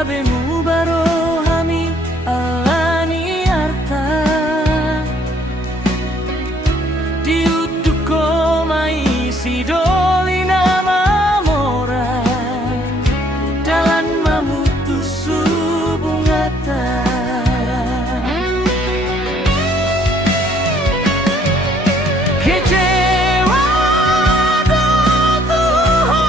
Gabemu barohami alani arta diutuko mai sidoli nama mora dalan mamutus bungata kecewa do Tuhan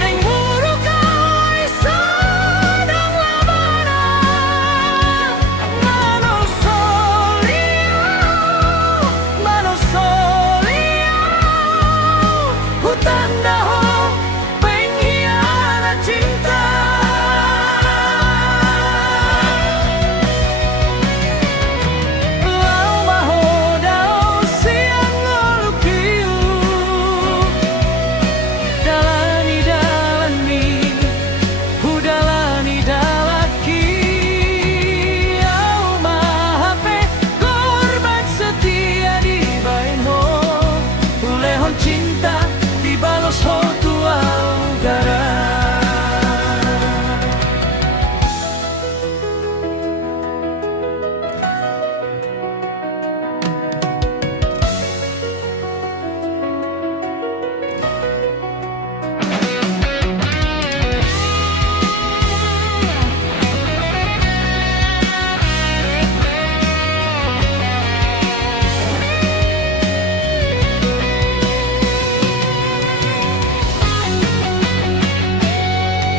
neng buruk kai sadang labana manosolia hutan daho pengkhianat cinta lau mahodao siang ngolukiu dalani dalani hudalani dalaki au mahape korban setia di baino ulehon cinta dibalos hotu augara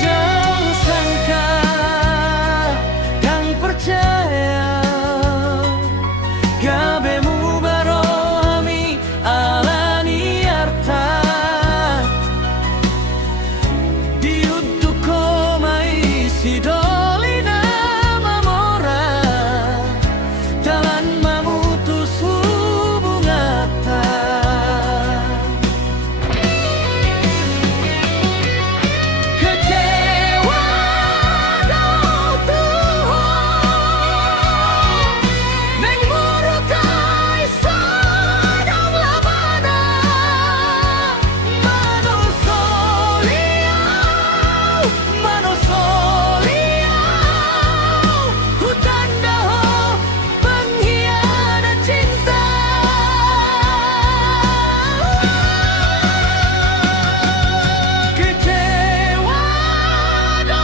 Dang sangka, dang percaya Gabemu barohami alani arta diutuko mai sidoli nama mora dalan mamutus hubungata kecewa do Tuhan neng buruk kai sadang labana manosolia hutan daho pengkhianat cinta kecewa do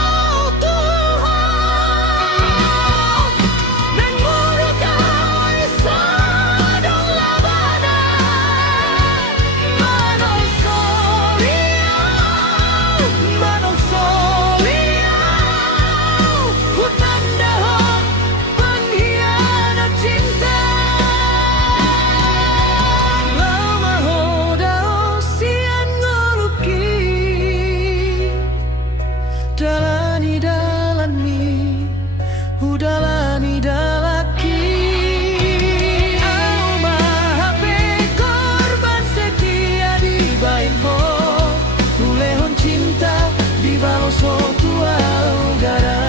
Tuhan neng buruk kai sadang labana manosolia hutan daho pengkhianat cinta lau mahodao sian ngoluki dalani dalani hudalani dalaki au mahape korban setia di bainho ulehon cinta dibalos hotu augara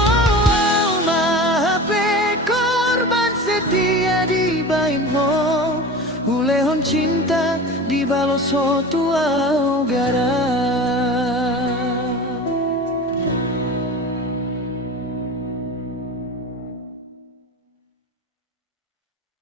au mahape korban setia di bainho ulehon cinta dibalos hotu augara